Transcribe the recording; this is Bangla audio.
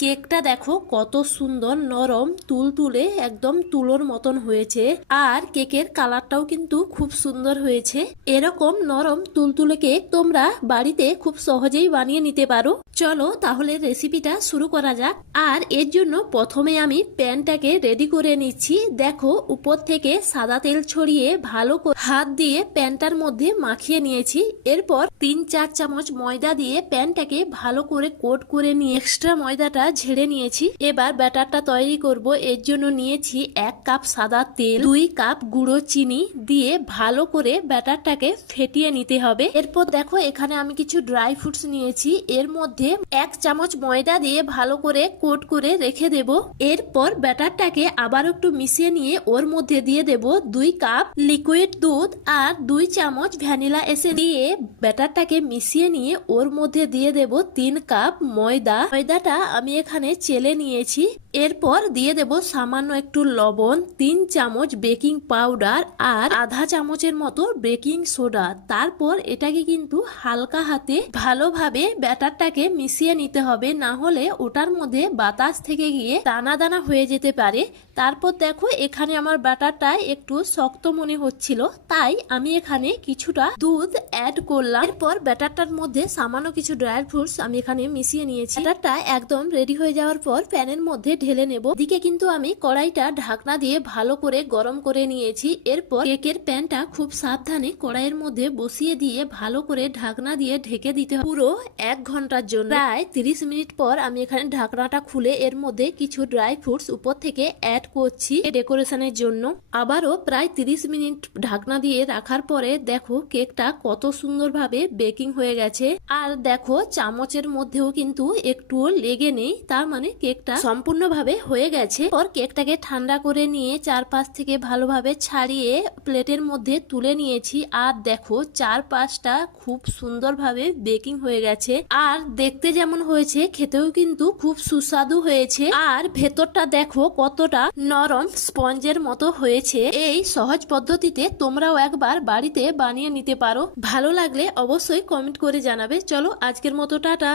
কেকটা দেখো কত সুন্দর নরম তুলতুলে একদম তুলোর মতন হয়েছে। আর কেকের কালারটাও কিন্তু খুব সুন্দর হয়েছে। এরকম নরম তুলতুলে কেক তোমরা বাড়িতে খুব সহজেই বানিয়ে নিতে পারো। চলো তাহলে রেসিপিটা শুরু করা যাক। আর এর জন্য প্রথমে আমি প্যানটাকে রেডি করে নিচ্ছি। দেখো উপর থেকে সাদা তেল ছড়িয়ে ভালো করে হাত দিয়ে প্যানটার মধ্যে মাখিয়ে নিয়েছি। এরপর 3-4 চামচ ময়দা দিয়ে প্যানটাকে ভালো করে কোট করে নিয়ে এক্সট্রা ময়দাটা ঝেড়ে নিয়েছি। এবার ব্যাটারটা তৈরি করব। এর জন্য নিয়েছি 1 কাপ সাদা তেল, 2 কাপ গুঁড়ো চিনি দিয়ে ভালো করে ব্যাটারটাকে ফেটিয়ে নিতে হবে। এরপর দেখো এখানে আমি কিছু ড্রাই ফ্রুটস নিয়েছি। এর মধ্যে 1 চামচ ময়দা দিয়ে ভালো করে কোট করে রেখে দেব। এরপর ব্যাটারটাকে আবার একটু মিশিয়ে নিয়ে ওর মধ্যে দিয়ে দেব 2 কাপ লিকুইড দুধ আর 2 চামচ ভ্যানিলা এসেন্স দিয়ে ব্যাটারটাকে মিশিয়ে নিয়ে ওর মধ্যে দিয়ে দেব 3 কাপ ময়দাটা আমি এখানে চেলে নিয়েছি। এরপর দিয়ে দেব সামান্য একটু লবণ, 3 চামচ বেকিং পাউডার আর আধা চামচের মতো বেকিং সোডা। তারপর এটাকে কিন্তু হালকা হাতে ভালোভাবে ব্যাটারটাকে মিশিয়ে নিতে হবে, না হলে ওটার মধ্যে বাতাস থেকে গিয়ে দানা দানা হয়ে যেতে পারে। তারপর দেখো এখানে আমার ব্যাটারটা একটু শক্ত মনে হচ্ছিল, তাই আমি এখানে কিছুটা দুধ অ্যাড করলাম। এরপর ব্যাটারটার মধ্যে সামান্য কিছু ড্রাই ফ্রুটস আমি এখানে মিশিয়ে নিয়েছি। ব্যাটারটা একদম রেডি হয়ে যাওয়ার পর প্যানের মধ্যে ঢেলে নেব। দিকে কিন্তু আমি কড়াইটা ঢাকনা দিয়ে ভালো করে গরম করে নিয়েছি। এরপর কেকের প্যানটা খুব সাবধানে কড়াইয়ের মধ্যে বসিয়ে দিয়ে ভালো করে ঢাকনা দিয়ে ঢেকে দিতে হবে পুরো 1 ঘন্টার জন্য। প্রায় 30 মিনিট পর আমি এখানে ঢাকনাটা খুলে এর মধ্যে কিছু ড্রাই ফ্রুটস উপর থেকে অ্যাড করছি ডেকোরেশনের জন্য। আবারও প্রায় 30 মিনিট ঢাকনা দিয়ে রাখার পরে দেখো কেকটা কত সুন্দরভাবে বেকিং হয়ে গেছে। আর দেখো চামচের মধ্যেও কিন্তু একটুও লেগে নেই, তার মানে কেকটা সম্পূর্ণভাবে হয়ে গেছে। পর কেকটাকে ঠান্ডা করে নিয়ে চারপাশ থেকে ভালোভাবে ছাড়িয়ে প্লেটের মধ্যে তুলে নিয়েছি। আর দেখো চারপাশটা খুব সুন্দরভাবে বেকিং হয়ে গেছে। আর দেখতে যেমন হয়েছে খেতেও কিন্তু খুব সুস্বাদু হয়েছে। আর ভেতরটা দেখো কতটা নরম স্পঞ্জের মতো হয়েছে। এই সহজ পদ্ধতিতে তোমরাও একবার বাড়িতে বানিয়ে নিতে পারো। ভালো লাগলে অবশ্যই কমেন্ট করে জানাবে। চলো আজকের মতো টাটা।